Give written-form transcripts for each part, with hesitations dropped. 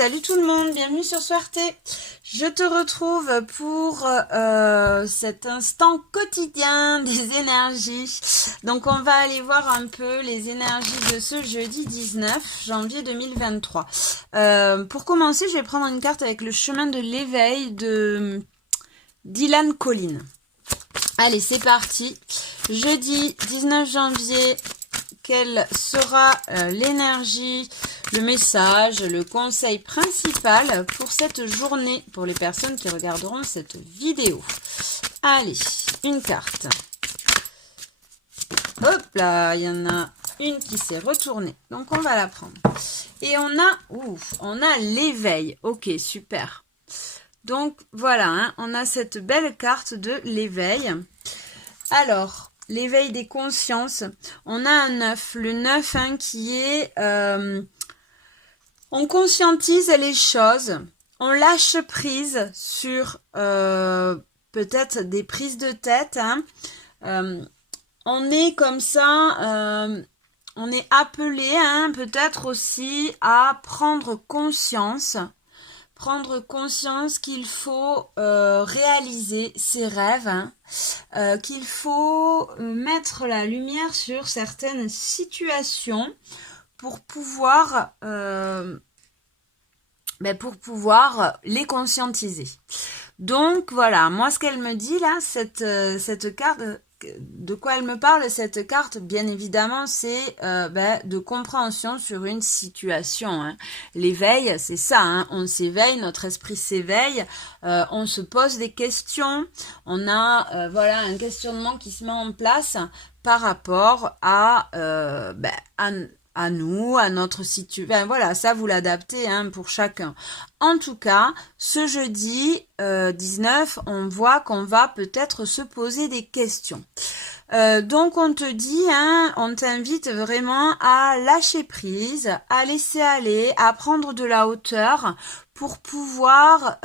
salut tout le monde, bienvenue sur Soirté. Je te retrouve pour cet instant quotidien des énergies. Donc on va aller voir un peu les énergies de ce jeudi 19 janvier 2023. Pour commencer, je vais prendre une carte avec le chemin de l'éveil de Dylan Collin. Allez, c'est parti. Jeudi 19 janvier, quelle sera l'énergie, le message, le conseil principal pour cette journée, pour les personnes qui regarderont cette vidéo. Allez, une carte. Hop là, il y en a une qui s'est retournée, donc on va la prendre. Et on a l'éveil. Ok, super. Donc voilà, hein, on a cette belle carte de l'éveil. Alors, l'éveil des consciences, on a un 9, le 9 hein, qui est, on conscientise les choses, on lâche prise sur peut-être des prises de tête, hein. On est comme ça, on est appelé hein, peut-être aussi à prendre conscience qu'il faut réaliser ses rêves, hein, qu'il faut mettre la lumière sur certaines situations pour pouvoir les conscientiser. Donc voilà, moi ce qu'elle me dit là, cette carte, de quoi elle me parle, cette carte, bien évidemment, c'est de compréhension sur une situation. Hein. L'éveil, c'est ça, hein, on s'éveille, notre esprit s'éveille, on se pose des questions, on a un questionnement qui se met en place par rapport à nous, à notre situation. Voilà, ça vous l'adaptez hein, pour chacun. En tout cas, ce jeudi 19, on voit qu'on va peut-être se poser des questions. Donc on te dit, hein, on t'invite vraiment à lâcher prise, à laisser aller, à prendre de la hauteur pour pouvoir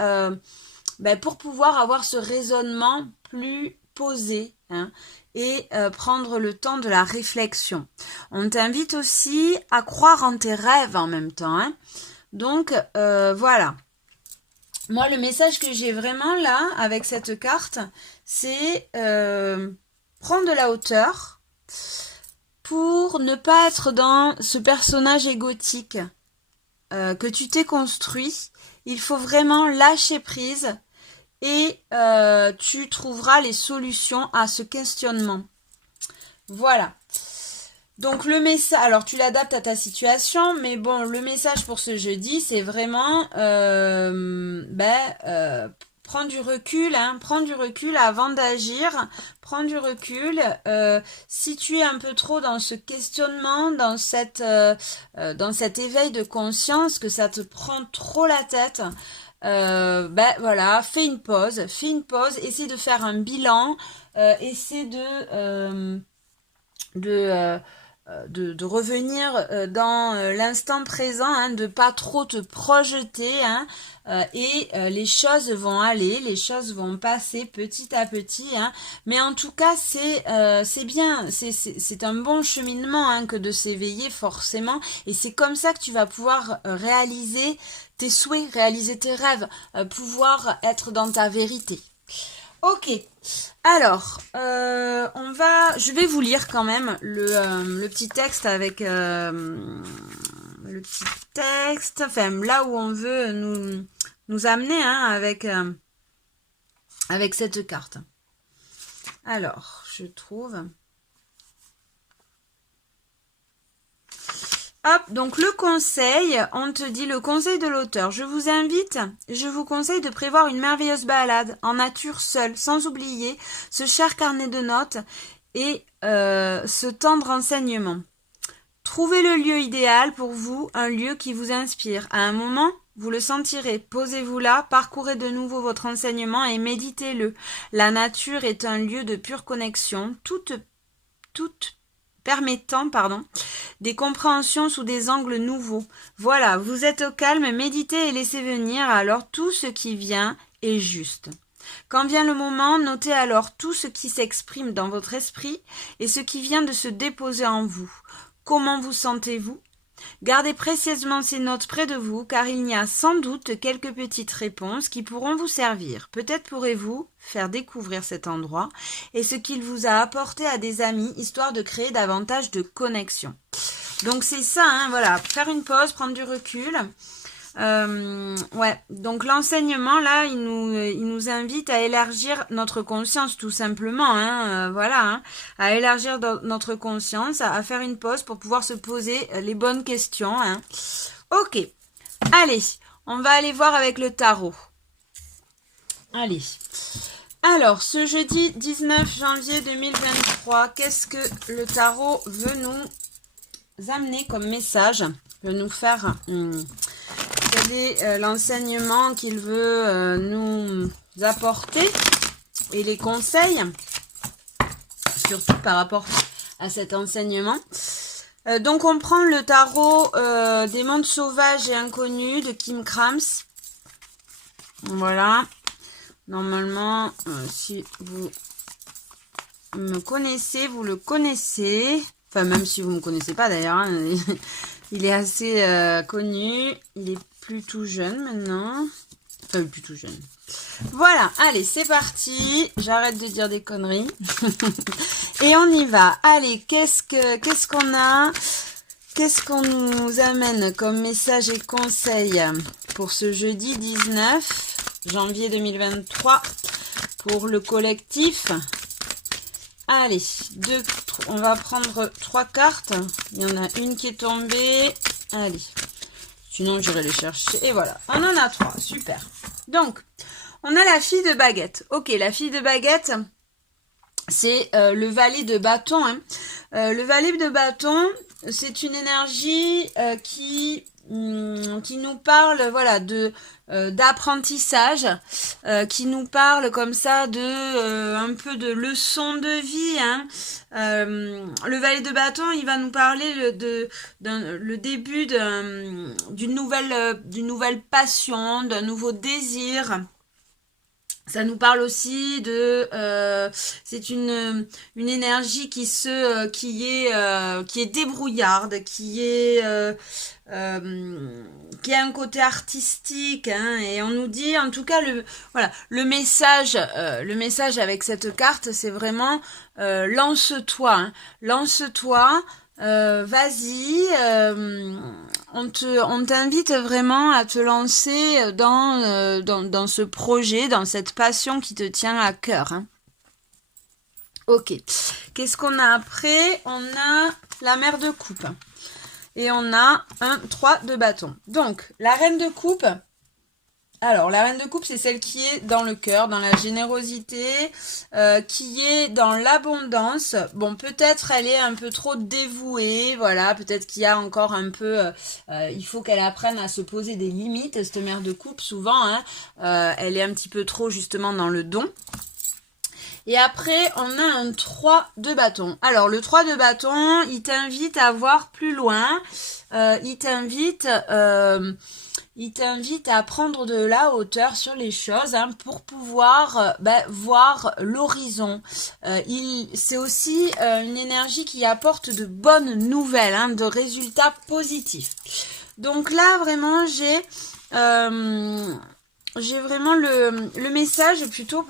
avoir ce raisonnement plus posé, hein, et prendre le temps de la réflexion. On t'invite aussi à croire en tes rêves en même temps. Hein. Donc, voilà. Moi, le message que j'ai vraiment là, avec cette carte, c'est prendre de la hauteur pour ne pas être dans ce personnage égotique que tu t'es construit. Il faut vraiment lâcher prise. Et tu trouveras les solutions à ce questionnement. Voilà. Donc le message, alors tu l'adaptes à ta situation, mais bon, le message pour ce jeudi, c'est vraiment prends du recul, hein, prends du recul avant d'agir, prends du recul. Si tu es un peu trop dans ce questionnement, dans cet éveil de conscience, que ça te prend trop la tête. Fais une pause, essaie de faire un bilan, essaie de revenir dans l'instant présent, hein, de pas trop te projeter, hein, et les choses vont aller, les choses vont passer petit à petit, hein, mais en tout cas c'est bien, c'est un bon cheminement hein, que de s'éveiller forcément, et c'est comme ça que tu vas pouvoir réaliser tes souhaits, réaliser tes rêves, pouvoir être dans ta vérité. Ok, alors, je vais vous lire quand même le petit texte avec le petit texte, enfin là où on veut nous amener hein, avec cette carte. Alors, je trouve. Hop, donc le conseil, on te dit le conseil de l'auteur. Je vous conseille de prévoir une merveilleuse balade en nature seule, sans oublier ce cher carnet de notes et ce temps de renseignement. Trouvez le lieu idéal pour vous, un lieu qui vous inspire. À un moment, vous le sentirez. Posez-vous là, parcourez de nouveau votre enseignement et méditez-le. La nature est un lieu de pure connexion, toute permettant des compréhensions sous des angles nouveaux. Voilà, vous êtes au calme, méditez et laissez venir, alors tout ce qui vient est juste. Quand vient le moment, notez alors tout ce qui s'exprime dans votre esprit et ce qui vient de se déposer en vous. Comment vous sentez-vous? Gardez précieusement ces notes près de vous, car il y a sans doute quelques petites réponses qui pourront vous servir. Peut-être pourrez-vous faire découvrir cet endroit et ce qu'il vous a apporté à des amis, histoire de créer davantage de connexions. Donc c'est ça, hein, voilà, faire une pause, prendre du recul. Ouais, donc l'enseignement là, il nous invite à élargir notre conscience tout simplement, hein, voilà, hein, à élargir notre conscience, à faire une pause pour pouvoir se poser les bonnes questions, hein. Ok, allez, on va aller voir avec le tarot. Allez, alors ce jeudi 19 janvier 2023, qu'est-ce que le tarot veut nous amener comme message, veut nous faire... Quel est l'enseignement qu'il veut nous apporter et les conseils, surtout par rapport à cet enseignement. Donc on prend le tarot des mondes sauvages et inconnus de Kim Krams. Voilà. Normalement, si vous me connaissez, vous le connaissez. Enfin, même si vous ne me connaissez pas d'ailleurs, hein, il est assez connu. Il est plus tout jeune maintenant. Enfin, plus tout jeune. Voilà, allez, c'est parti. J'arrête de dire des conneries. Et on y va. Allez, qu'est-ce qu'on a? Qu'est-ce qu'on nous amène comme message et conseil pour ce jeudi 19 janvier 2023 pour le collectif? Allez, on va prendre 3 cartes. Il y en a une qui est tombée. Allez. Sinon, j'irai les chercher. Et voilà. On en a 3. Super. Donc, on a la fille de baguette. Ok, la fille de baguette, c'est le valet de bâton. Hein. Le valet de bâton, c'est une énergie qui nous parle, voilà, d'apprentissage, qui nous parle comme ça de un peu de leçons de vie, hein. Le valet de bâton, il va nous parler le début d'une nouvelle passion, d'un nouveau désir. Ça nous parle aussi de c'est une énergie qui est débrouillarde, qui a un côté artistique, hein, et on nous dit en tout cas le message avec cette carte, c'est vraiment lance-toi, hein, lance-toi. Vas-y, on t'invite vraiment à te lancer dans ce projet, dans cette passion qui te tient à cœur, hein. Ok, qu'est-ce qu'on a après? On a la mère de coupe et on a un 3 de bâton. Donc la reine de coupe, alors la reine de coupe, c'est celle qui est dans le cœur, dans la générosité, qui est dans l'abondance. Bon, peut-être elle est un peu trop dévouée, voilà, peut-être qu'il y a encore un peu, il faut qu'elle apprenne à se poser des limites, cette mère de coupe, souvent, hein, elle est un petit peu trop justement dans le don. Et après, on a un 3 de bâton. Alors, le 3 de bâton, il t'invite à voir plus loin, il t'invite à prendre de la hauteur sur les choses, hein, pour pouvoir voir l'horizon. C'est aussi une énergie qui apporte de bonnes nouvelles, hein, de résultats positifs. Donc là, vraiment, j'ai vraiment le message plutôt,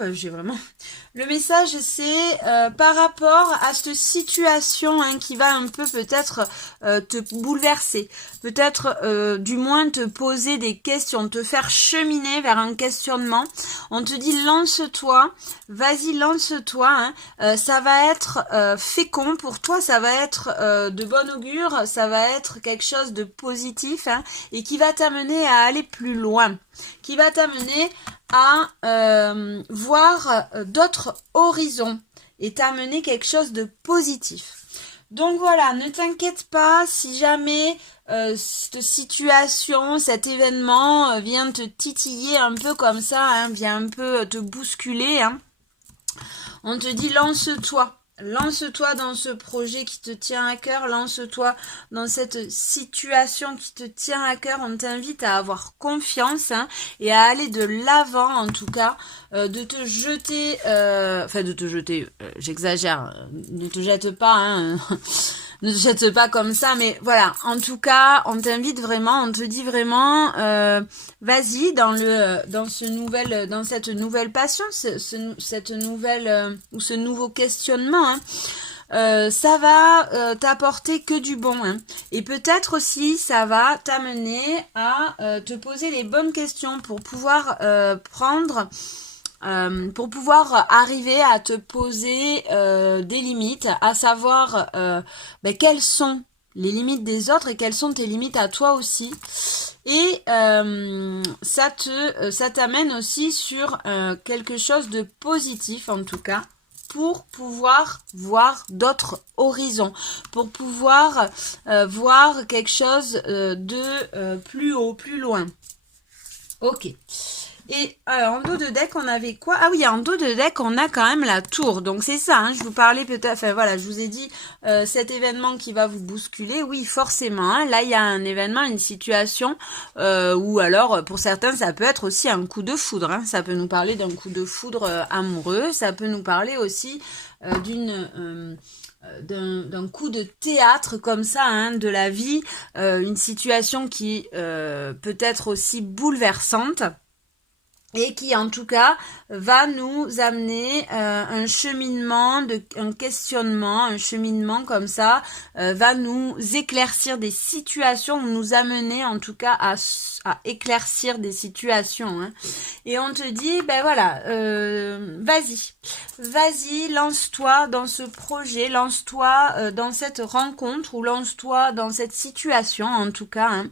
le message, c'est par rapport à cette situation, hein, qui va un peu peut-être te bouleverser, peut-être du moins te poser des questions, te faire cheminer vers un questionnement. On te dit lance-toi, vas-y lance-toi, hein. Ça va être fécond pour toi, ça va être de bon augure, ça va être quelque chose de positif, hein, et qui va t'amener à aller plus loin, qui va t'amener à voir d'autres horizons et t'amener quelque chose de positif. Donc voilà, ne t'inquiète pas si jamais cette situation, cet événement vient te titiller un peu comme ça, hein, vient un peu te bousculer, hein. On te dit lance-toi. Lance-toi dans ce projet qui te tient à cœur, lance-toi dans cette situation qui te tient à cœur. On t'invite à avoir confiance, hein, et à aller de l'avant, en tout cas, de te jeter, j'exagère, ne te jette pas, hein, ne te jette pas comme ça, mais voilà. En tout cas, on t'invite vraiment, on te dit vraiment, vas-y dans cette nouvelle passion, cette nouvelle ou ce nouveau questionnement. Hein. Ça va t'apporter que du bon. Hein. Et peut-être aussi, ça va t'amener à te poser les bonnes questions pour pouvoir pour pouvoir arriver à te poser des limites, à savoir quelles sont les limites des autres et quelles sont tes limites à toi aussi. Et ça t'amène aussi sur quelque chose de positif en tout cas, pour pouvoir voir d'autres horizons, pour pouvoir voir quelque chose de plus haut, plus loin. Ok. Et en dos de deck, on avait quoi? Ah oui, en dos de deck, on a quand même la tour. Donc c'est ça, hein, je vous parlais peut-être, enfin voilà, je vous ai dit cet événement qui va vous bousculer. Oui, forcément, hein, là il y a un événement, une situation, ou alors pour certains, ça peut être aussi un coup de foudre. Hein, ça peut nous parler d'un coup de foudre amoureux, ça peut nous parler aussi d'un coup de théâtre comme ça, hein, de la vie, une situation qui peut être aussi bouleversante. Et qui en tout cas va nous amener un cheminement, un questionnement, un cheminement comme ça, va nous éclaircir des situations, nous amener en tout cas à éclaircir des situations. Hein. Et on te dit, ben voilà, vas-y, lance-toi dans ce projet, lance-toi dans cette rencontre ou lance-toi dans cette situation en tout cas. Hein.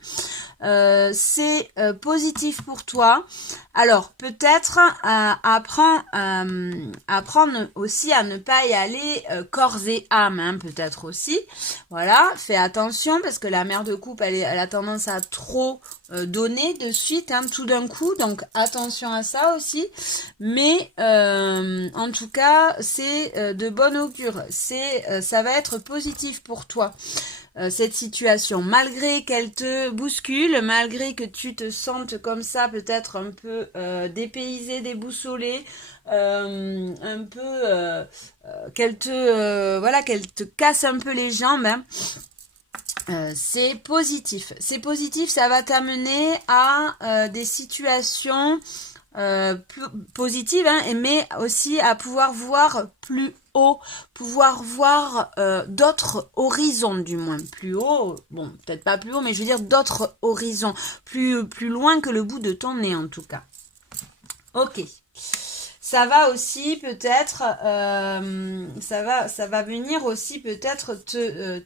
C'est positif pour toi. Alors peut-être apprends aussi à ne pas y aller corps et âme, hein, peut-être aussi. Voilà, fais attention parce que la mère de coupe, elle a tendance à trop donner de suite, hein, tout d'un coup. Donc attention à ça aussi. Mais en tout cas, c'est de bon augure. Ça va être positif pour toi. Cette situation, malgré qu'elle te bouscule, malgré que tu te sentes comme ça, peut-être un peu dépaysé, déboussolé, un peu qu'elle te casse un peu les jambes. Hein. C'est positif. C'est positif, ça va t'amener à des situations positive, hein, mais aussi à pouvoir voir plus haut, pouvoir voir d'autres horizons du moins, plus haut, bon peut-être pas plus haut, mais je veux dire d'autres horizons, plus loin que le bout de ton nez en tout cas. Ok. Ça va aussi peut-être, ça va venir aussi peut-être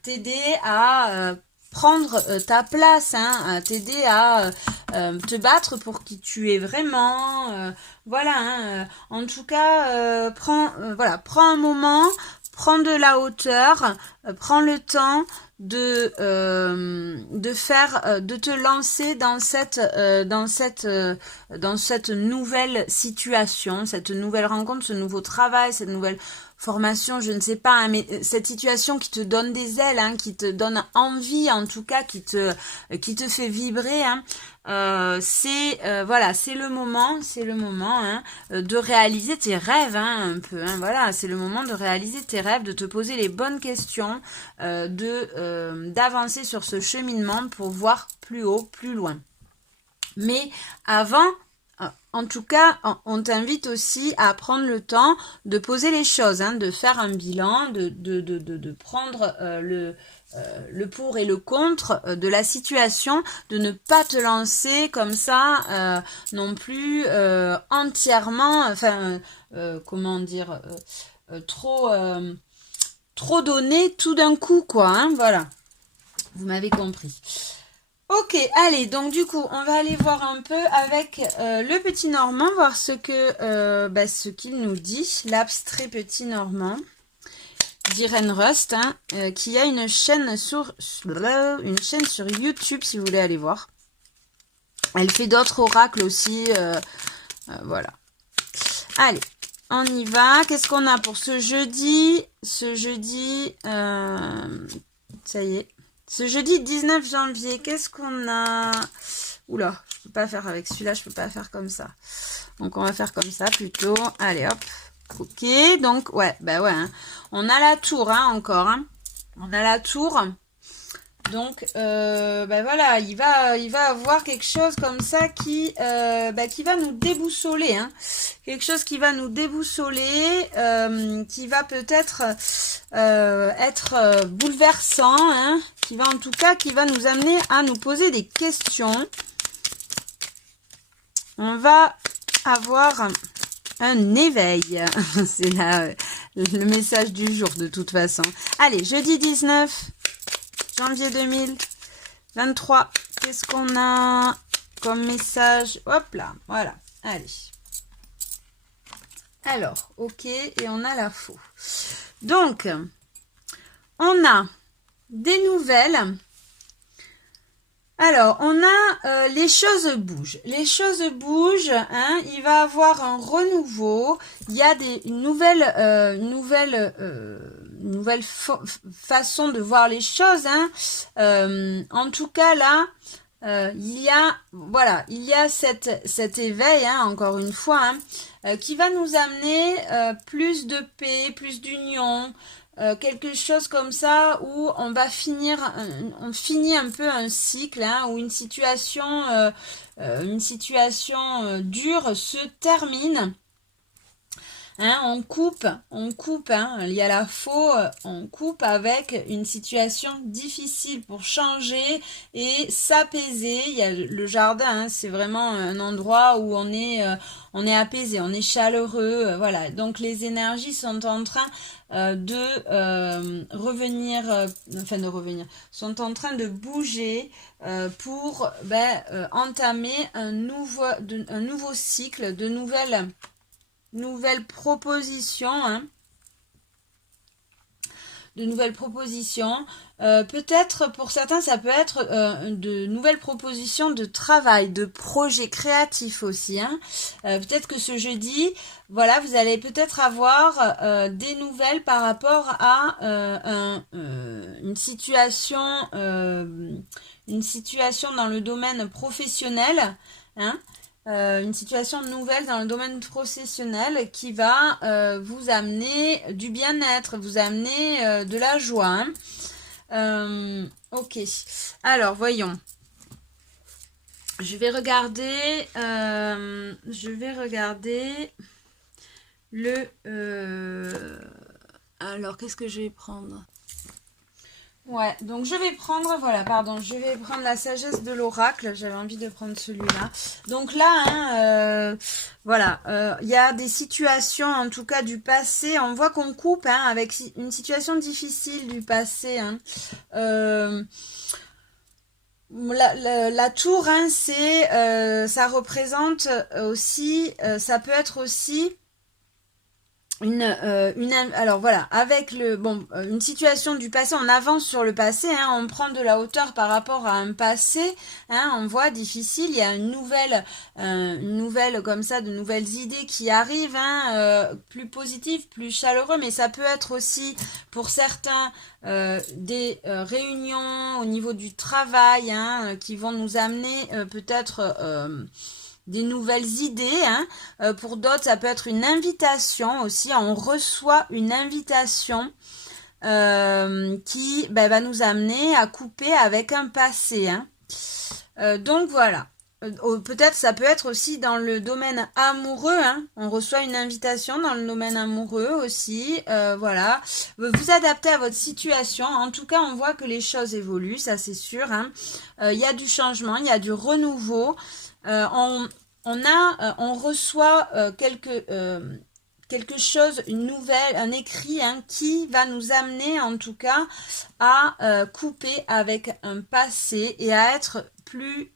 t'aider à prendre ta place, hein, t'aider à te battre pour qui tu es vraiment. Voilà, hein, en tout cas, prends un moment, prends de la hauteur, prends le temps de te lancer dans cette nouvelle situation, cette nouvelle rencontre, ce nouveau travail, cette nouvelle formation, je ne sais pas, hein, mais cette situation qui te donne des ailes, hein, qui te donne envie, en tout cas, qui te fait vibrer, hein, c'est le moment, hein, de réaliser tes rêves, hein, un peu, hein, voilà, c'est le moment de réaliser tes rêves, de te poser les bonnes questions, d'avancer sur ce cheminement pour voir plus haut, plus loin. Mais avant, en tout cas, on t'invite aussi à prendre le temps de poser les choses, hein, de faire un bilan, de prendre le pour et le contre de la situation, de ne pas te lancer comme ça non plus entièrement, enfin, comment dire, trop donné tout d'un coup, quoi, hein, voilà. Vous m'avez compris. Ok, allez, donc du coup, on va aller voir un peu avec le petit Normand, voir ce qu'il nous dit, l'abstrait petit Normand d'Irène Rust, hein, qui a une chaîne sur YouTube, si vous voulez aller voir. Elle fait d'autres oracles aussi, voilà. Allez, on y va. Qu'est-ce qu'on a pour ce jeudi? Ça y est. Ce jeudi 19 janvier, qu'est-ce qu'on a? Oula, je peux pas faire avec celui-là, je peux pas faire comme ça. Donc on va faire comme ça plutôt. Allez hop. Ok, donc ouais, bah ouais. Hein. On a la tour, hein, encore. Hein. On a la tour. Donc, ben voilà, il va avoir quelque chose comme ça qui va nous déboussoler. Hein. Quelque chose qui va nous déboussoler, qui va peut-être être bouleversant, hein, qui va nous amener à nous poser des questions. On va avoir un éveil. C'est le message du jour de toute façon. Allez, jeudi 19 janvier 2023. Qu'est-ce qu'on a comme message? Hop là, voilà. Allez. Alors, ok, et on a la faux. Donc, on a des nouvelles. Alors, on a les choses bougent. Les choses bougent, hein, il va y avoir un renouveau. Il y a une nouvelle façon de voir les choses. Hein. En tout cas, là, il y a cet éveil, hein, encore une fois, hein, qui va nous amener plus de paix, plus d'union. Quelque chose comme ça où on finit un peu un cycle, hein, où une situation dure se termine. Hein, on coupe, hein, il y a la faux, on coupe avec une situation difficile pour changer et s'apaiser. Il y a le jardin, hein, c'est vraiment un endroit où on est apaisé, on est chaleureux, voilà. Donc les énergies sont en train sont en train de bouger pour entamer un nouveau cycle, de nouvelles propositions, hein, de nouvelles propositions. Peut-être pour certains, ça peut être de nouvelles propositions de travail, de projets créatifs aussi. Hein. Peut-être que ce jeudi, voilà, vous allez peut-être avoir des nouvelles par rapport à une situation dans le domaine professionnel. Hein. Une situation nouvelle dans le domaine professionnel qui va vous amener du bien-être, vous amener de la joie. Hein. Ok. Alors, voyons. Je vais regarder alors, qu'est-ce que je vais prendre ? Ouais, donc je vais prendre la sagesse de l'oracle. J'avais envie de prendre celui-là. Donc là, hein, il y a des situations, en tout cas du passé. On voit qu'on coupe, hein, avec une situation difficile du passé. Hein. La tour, hein, ça représente aussi, ça peut être aussi alors voilà, avec une situation du passé, on avance sur le passé, hein, on prend de la hauteur par rapport à un passé, hein, on voit difficile, il y a une nouvelle comme ça, de nouvelles idées qui arrivent, hein, plus positives, plus chaleureux, mais ça peut être aussi pour certains des réunions au niveau du travail, hein, qui vont nous amener peut-être des nouvelles idées, hein. Pour d'autres, ça peut être une invitation aussi. On reçoit une invitation qui va nous amener à couper avec un passé. Hein. Donc voilà. Peut-être ça peut être aussi dans le domaine amoureux. Hein. On reçoit une invitation dans le domaine amoureux aussi. Voilà. Vous adaptez à votre situation. En tout cas, on voit que les choses évoluent, ça c'est sûr. Hein. Y a du changement, il y a du renouveau. On reçoit quelque chose, une nouvelle, un écrit, hein, qui va nous amener en tout cas à couper avec un passé et à être plus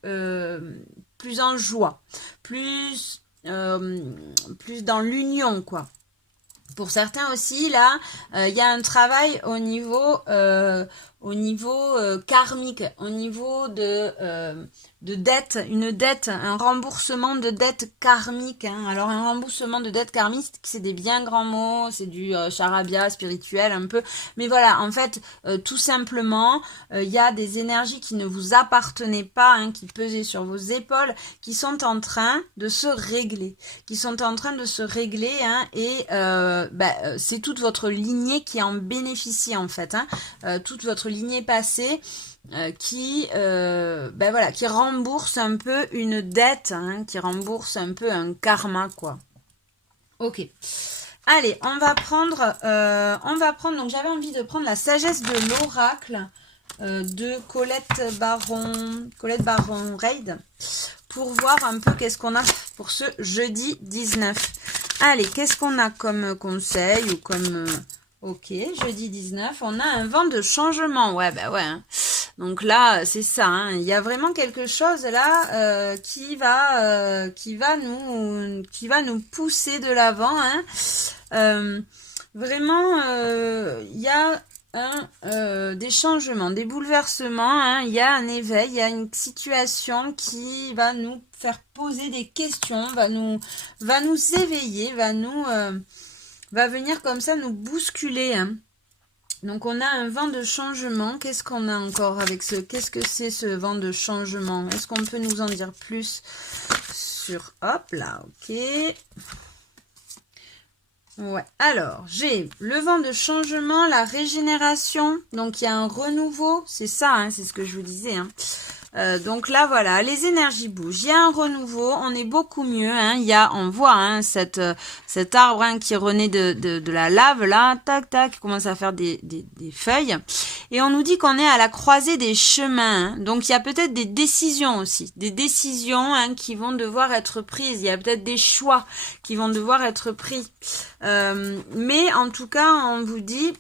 en joie, plus dans l'union, quoi. Pour certains aussi, là, il y a un travail au niveau au niveau karmique, au niveau de dette, une dette, un remboursement de dette karmique. Hein. Alors un remboursement de dette karmique, c'est des bien grands mots, c'est du charabia spirituel un peu. Mais voilà, en fait, tout simplement, il y a des énergies qui ne vous appartenaient pas, hein, qui pesaient sur vos épaules, qui sont en train de se régler. Hein, et c'est toute votre lignée qui en bénéficie en fait. Hein. Toute votre lignée passée. Qui rembourse un peu une dette, hein, qui rembourse un peu un karma, quoi. Ok. Allez, on va prendre, donc j'avais envie de prendre la sagesse de l'oracle de Colette Baron-Reid pour voir un peu qu'est-ce qu'on a pour ce jeudi 19. Allez, qu'est-ce qu'on a comme conseil ou comme... Ok, jeudi 19, on a un vent de changement. Ouais, bah ouais. Hein. Donc là, c'est ça. Hein. Il y a vraiment quelque chose là qui va nous pousser de l'avant. Hein. Vraiment, il y a des changements, des bouleversements. Hein. Il y a un éveil, il y a une situation qui va nous faire poser des questions, va nous éveiller, va venir comme ça nous bousculer. Hein. Donc on a un vent de changement. Qu'est-ce qu'on a encore avec qu'est-ce que c'est ce vent de changement? Est-ce qu'on peut nous en dire plus sur... Hop là, ok. Ouais, alors j'ai le vent de changement, la régénération. Donc il y a un renouveau, c'est ça, hein, c'est ce que je vous disais. Hein. Donc là voilà, les énergies bougent, il y a un renouveau, on est beaucoup mieux, hein. On voit hein, cet arbre hein, qui renaît de la lave là, tac tac, qui commence à faire des feuilles, et on nous dit qu'on est à la croisée des chemins, hein. Donc il y a peut-être des décisions aussi, hein, qui vont devoir être prises, il y a peut-être des choix qui vont devoir être pris, mais en tout cas on vous dit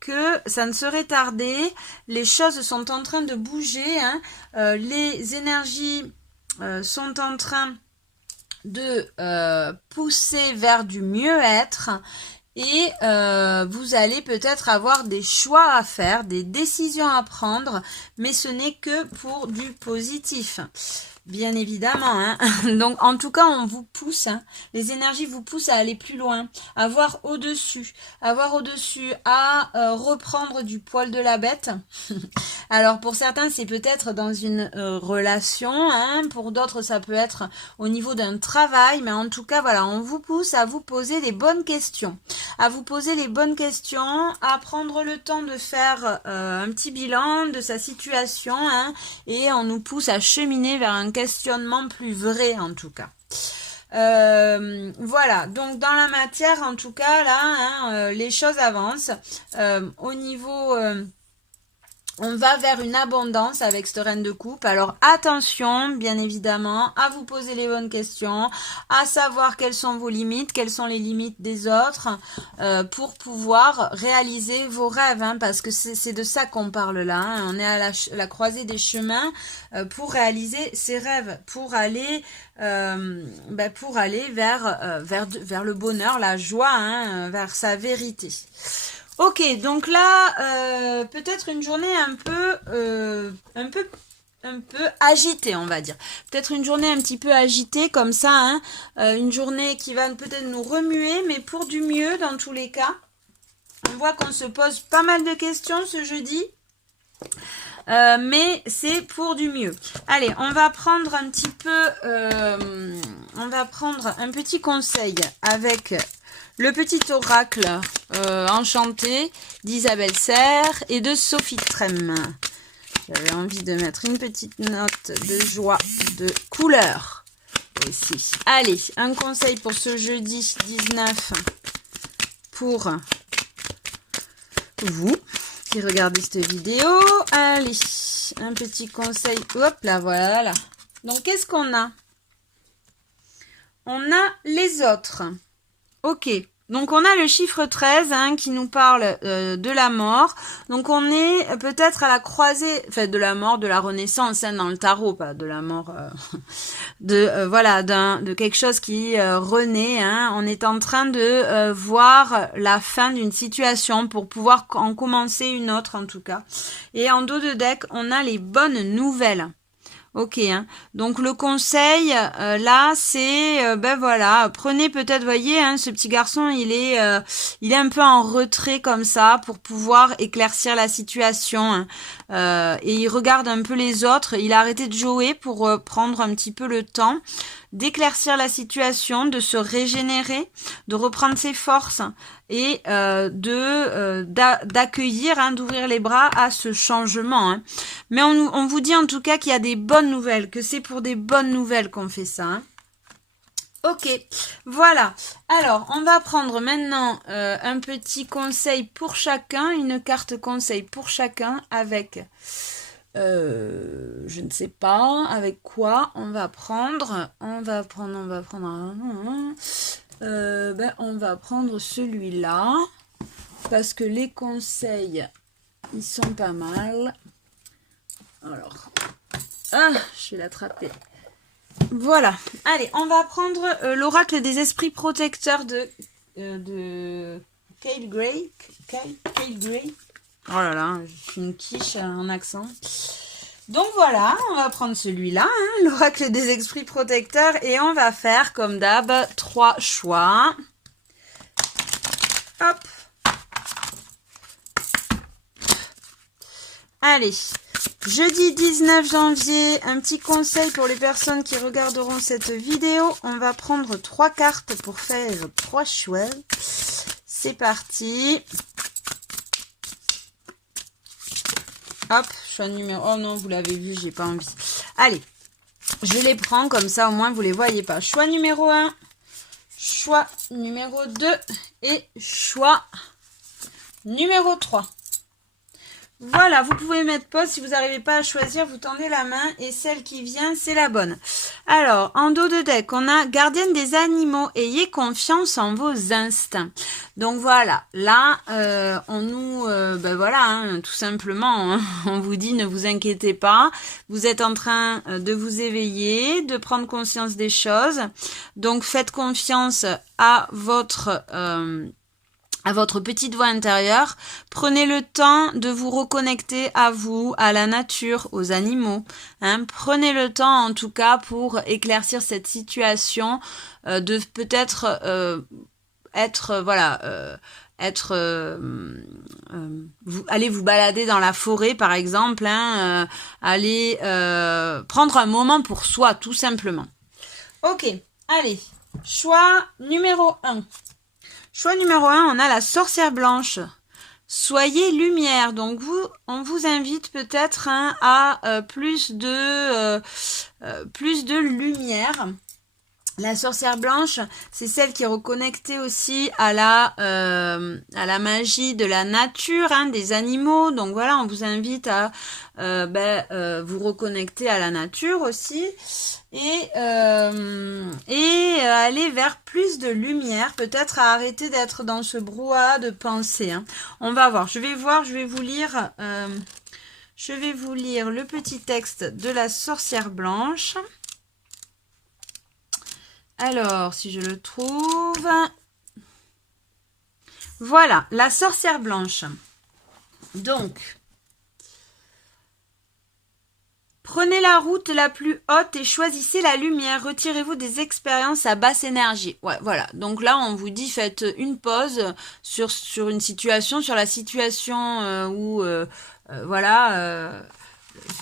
que ça ne serait tardé, les choses sont en train de bouger, hein, les énergies sont en train de pousser vers du mieux-être et vous allez peut-être avoir des choix à faire, des décisions à prendre, mais ce n'est que pour du positif. Bien évidemment, hein. Donc en tout cas on vous pousse, hein. Les énergies vous poussent à aller plus loin, à voir au-dessus, à reprendre du poil de la bête. Alors pour certains c'est peut-être dans une relation, hein. Pour d'autres ça peut être au niveau d'un travail, mais en tout cas voilà, on vous pousse à vous poser les bonnes questions, à prendre le temps de faire un petit bilan de sa situation, hein, et on nous pousse à cheminer vers un questionnement plus vrai en tout cas. Voilà, donc dans la matière en tout cas là, hein, les choses avancent. Au niveau... on va vers une abondance avec cette reine de coupe. Alors attention, bien évidemment, à vous poser les bonnes questions, à savoir quelles sont vos limites, quelles sont les limites des autres, pour pouvoir réaliser vos rêves, hein, parce que c'est de ça qu'on parle là. Hein. On est à la croisée des chemins pour réaliser ses rêves, pour aller vers le bonheur, la joie, hein, vers sa vérité. Ok, donc là, peut-être une journée un peu agitée, on va dire. Peut-être une journée un petit peu agitée comme ça, hein. Une journée qui va peut-être nous remuer, mais pour du mieux dans tous les cas. On voit qu'on se pose pas mal de questions ce jeudi. Mais c'est pour du mieux. Allez, on va prendre un petit peu... on va prendre un petit conseil avec... le petit oracle enchanté d'Isabelle Serre et de Sophie Trem. J'avais envie de mettre une petite note de joie, de couleur aussi. Allez, un conseil pour ce jeudi 19 pour vous qui regardez cette vidéo. Allez, un petit conseil. Hop là, voilà. Donc, qu'est-ce qu'on a? On a les autres. Ok, Donc on a le chiffre 13 hein, qui nous parle de la mort. Donc on est peut-être à la croisée, enfin de la mort, de la renaissance hein, dans le tarot, pas de la mort, voilà, de quelque chose qui renaît. Hein. On est en train de voir la fin d'une situation pour pouvoir en commencer une autre en tout cas. Et en dos de deck, on a les bonnes nouvelles. Ok, hein. Donc le conseil là, c'est ben voilà, prenez peut-être, voyez, hein, ce petit garçon, il est un peu en retrait comme ça pour pouvoir éclaircir la situation. Hein. Et il regarde un peu les autres. Il a arrêté de jouer pour prendre un petit peu le temps d'éclaircir la situation, de se régénérer, de reprendre ses forces et d'accueillir, hein, d'ouvrir les bras à ce changement. Hein. Mais on vous dit en tout cas qu'il y a des bonnes nouvelles, que c'est pour des bonnes nouvelles qu'on fait ça. Hein. Ok, voilà. Alors, on va prendre maintenant un petit conseil pour chacun, une carte conseil pour chacun avec... je ne sais pas avec quoi on va prendre on va prendre celui-là parce que les conseils ils sont pas mal. Alors je vais l'attraper. Voilà, allez, on va prendre l'oracle des esprits protecteurs de Kyle Gray. Oh là là, je suis une quiche en accent. Donc voilà, on va prendre celui-là, hein, l'oracle des esprits protecteurs, et on va faire comme d'hab 3 choix. Hop. Allez, jeudi 19 janvier, un petit conseil pour les personnes qui regarderont cette vidéo. On va prendre 3 cartes pour faire 3 choix. C'est parti. Hop, choix numéro... Oh non, vous l'avez vu, j'ai pas envie. Allez, je les prends comme ça, au moins vous les voyez pas. Choix numéro 1, choix numéro 2 et choix numéro 3. Voilà, vous pouvez mettre pause. Si vous n'arrivez pas à choisir, vous tendez la main et celle qui vient, c'est la bonne. Alors, en dos de deck, on a gardienne des animaux. Ayez confiance en vos instincts. Donc voilà, là, on nous... voilà, hein, tout simplement, hein, on vous dit ne vous inquiétez pas. Vous êtes en train de vous éveiller, de prendre conscience des choses. Donc faites confiance à votre petite voix intérieure. Prenez le temps de vous reconnecter à vous, à la nature, aux animaux. Hein. Prenez le temps en tout cas pour éclaircir cette situation, de peut-être allez vous balader dans la forêt par exemple, hein, allez prendre un moment pour soi tout simplement. Ok, allez, choix numéro 1. Choix numéro 1, on a la sorcière blanche. Soyez lumière. Donc on vous invite peut-être hein, à plus de lumière. La sorcière blanche, c'est celle qui est reconnectée aussi à la magie de la nature, hein, des animaux. Donc voilà, on vous invite à vous reconnecter à la nature aussi et aller vers plus de lumière, peut-être à arrêter d'être dans ce brouhaha de pensée. Hein. On va voir. Je vais vous lire le petit texte de la sorcière blanche. Alors, si je le trouve... Voilà, la sorcière blanche. Donc, prenez la route la plus haute et choisissez la lumière. Retirez-vous des expériences à basse énergie. Ouais, voilà. Donc là, on vous dit, faites une pause sur une situation, sur la situation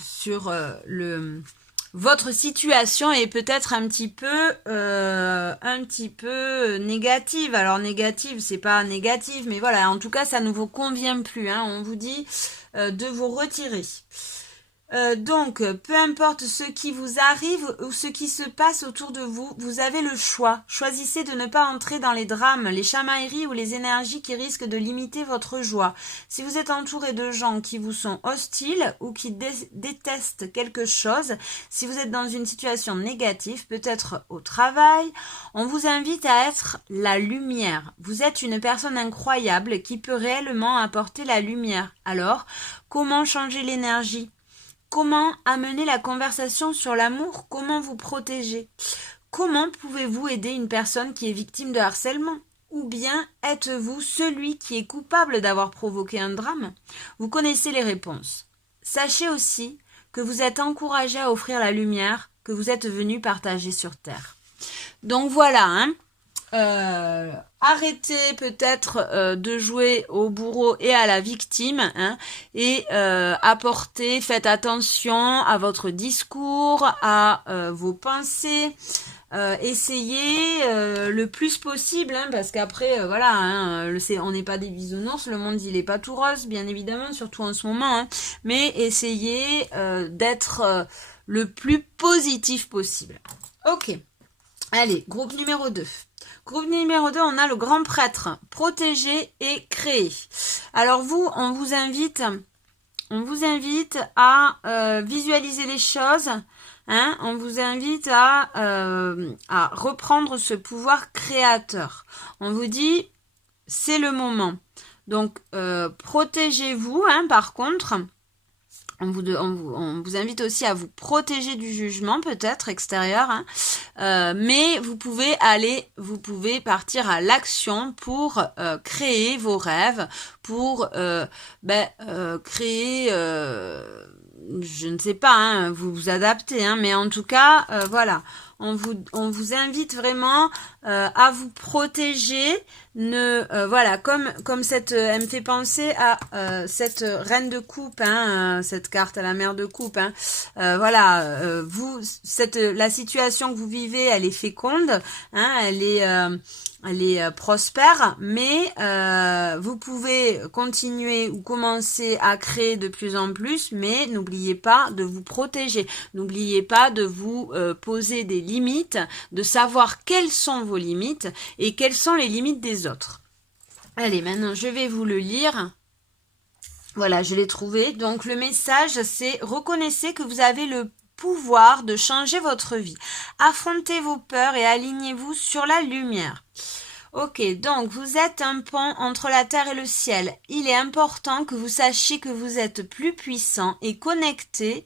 sur votre situation est peut-être un petit peu négative. Alors négative, c'est pas négative, mais voilà, en tout cas, ça ne vous convient plus. Hein. On vous dit de vous retirer. Donc, peu importe ce qui vous arrive ou ce qui se passe autour de vous, vous avez le choix. Choisissez de ne pas entrer dans les drames, les chamailleries ou les énergies qui risquent de limiter votre joie. Si vous êtes entouré de gens qui vous sont hostiles ou qui détestent quelque chose, si vous êtes dans une situation négative, peut-être au travail, on vous invite à être la lumière. Vous êtes une personne incroyable qui peut réellement apporter la lumière. Alors, comment changer l'énergie ? Comment amener la conversation sur l'amour? Comment vous protéger? Comment pouvez-vous aider une personne qui est victime de harcèlement? Ou bien êtes-vous celui qui est coupable d'avoir provoqué un drame? Vous connaissez les réponses. Sachez aussi que vous êtes encouragé à offrir la lumière que vous êtes venu partager sur Terre. Donc voilà, hein. Arrêtez peut-être de jouer au bourreau et à la victime, hein, et faites attention à votre discours, à vos pensées. Essayez le plus possible, hein, parce qu'après voilà, hein, on n'est pas des bisounours, le monde il est pas tout rose, bien évidemment, surtout en ce moment, hein, mais essayez d'être le plus positif possible. Ok, allez, groupe numéro 2. Groupe numéro 2, on a le grand prêtre, protéger et créer. Alors vous, on vous invite à visualiser les choses, hein, on vous invite à reprendre ce pouvoir créateur. On vous dit, c'est le moment. Donc, protégez-vous, hein, par contre. On vous invite aussi à vous protéger du jugement peut-être extérieur, hein, mais vous pouvez partir à l'action pour créer vos rêves, pour créer, je ne sais pas, hein, vous adaptez, hein, mais en tout cas, voilà. On vous invite vraiment à vous protéger. Voilà, comme cette, elle me fait penser à cette reine de coupe, hein, cette carte à la mère de coupe. Hein, voilà, la situation que vous vivez, elle est féconde, hein, elle est prospère, mais vous pouvez continuer ou commencer à créer de plus en plus, mais n'oubliez pas de vous protéger, n'oubliez pas de vous poser des limites, de savoir quelles sont vos limites et quelles sont les limites des autres. Allez, maintenant je vais vous le lire. Voilà, je l'ai trouvé. Donc le message, c'est: reconnaissez que vous avez le pouvoir de changer votre vie. Affrontez vos peurs et alignez-vous sur la lumière. Ok, donc vous êtes un pont entre la terre et le ciel. Il est important que vous sachiez que vous êtes plus puissant et connecté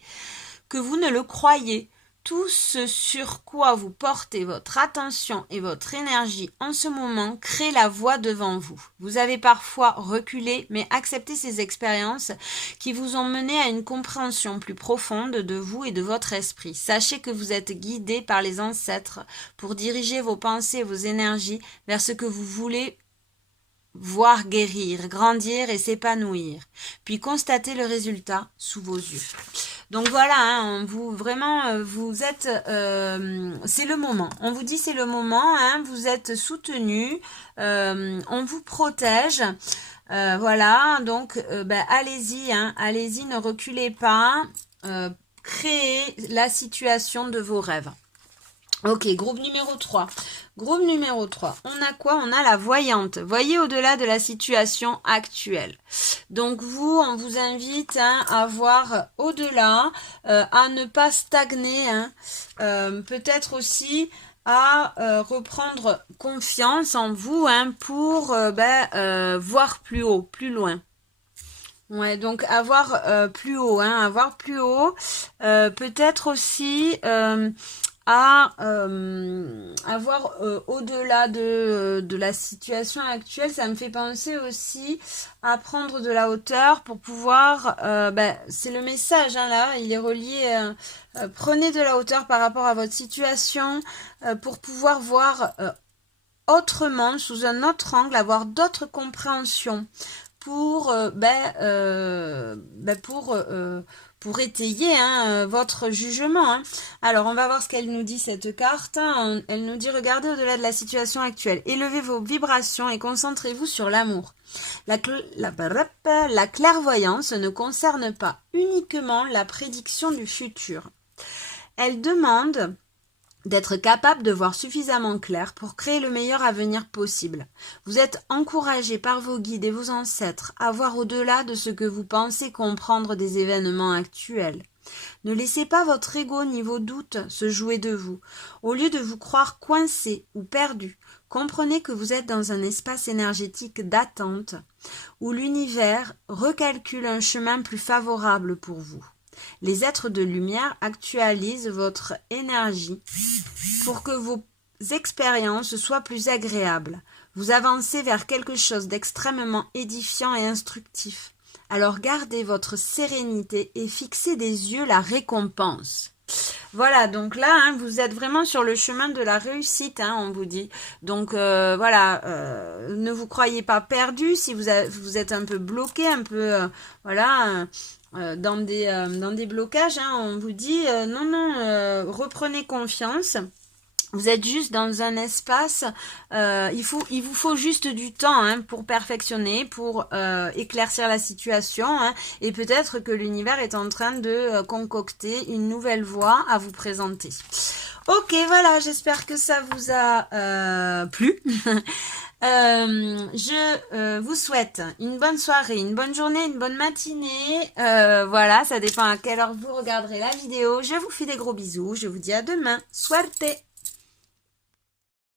que vous ne le croyez. Tout ce sur quoi vous portez votre attention et votre énergie en ce moment crée la voie devant vous. Vous avez parfois reculé, mais acceptez ces expériences qui vous ont mené à une compréhension plus profonde de vous et de votre esprit. Sachez que vous êtes guidé par les ancêtres pour diriger vos pensées et vos énergies vers ce que vous voulez voir guérir, grandir et s'épanouir, puis constatez le résultat sous vos yeux. Donc voilà, hein, vous êtes, c'est le moment. On vous dit c'est le moment, hein, vous êtes soutenu, on vous protège, voilà. Donc allez-y, hein, allez-y, ne reculez pas, créez la situation de vos rêves. Ok, groupe numéro 3. Groupe numéro 3, on a quoi? On a la voyante. Voyez au-delà de la situation actuelle. Donc vous, on vous invite, hein, à voir au-delà, à ne pas stagner, hein, peut-être aussi à reprendre confiance en vous, hein, pour voir plus haut, plus loin. Ouais, donc avoir plus haut, hein, avoir plus haut, peut-être aussi à avoir au-delà de la situation actuelle. Ça me fait penser aussi à prendre de la hauteur pour pouvoir, c'est le message, hein, là, il est relié, prenez de la hauteur par rapport à votre situation, pour pouvoir voir autrement, sous un autre angle, avoir d'autres pour étayer votre jugement. Hein. Alors, on va voir ce qu'elle nous dit, cette carte. Elle nous dit, regardez au-delà de la situation actuelle. Élevez vos vibrations et concentrez-vous sur l'amour. La clairvoyance ne concerne pas uniquement la prédiction du futur. Elle demande d'être capable de voir suffisamment clair pour créer le meilleur avenir possible. Vous êtes encouragé par vos guides et vos ancêtres à voir au-delà de ce que vous pensez comprendre des événements actuels. Ne laissez pas votre ego ni vos doutes se jouer de vous. Au lieu de vous croire coincé ou perdu, comprenez que vous êtes dans un espace énergétique d'attente où l'univers recalcule un chemin plus favorable pour vous. Les êtres de lumière actualisent votre énergie pour que vos expériences soient plus agréables. Vous avancez vers quelque chose d'extrêmement édifiant et instructif. Alors gardez votre sérénité et fixez des yeux la récompense. Voilà, donc là, vous êtes vraiment sur le chemin de la réussite, on vous dit. Donc voilà, ne vous croyez pas perdu si vous êtes un peu bloqué, un peu, dans des blocages. On vous dit, non, reprenez confiance. Vous êtes juste dans un espace, il vous faut juste du temps pour perfectionner, pour éclaircir la situation et peut-être que l'univers est en train de concocter une nouvelle voie à vous présenter. Ok, voilà, j'espère que ça vous a plu. Je vous souhaite une bonne soirée, une bonne journée, une bonne matinée. Voilà, ça dépend à quelle heure vous regarderez la vidéo. Je vous fais des gros bisous. Je vous dis à demain. Suerte!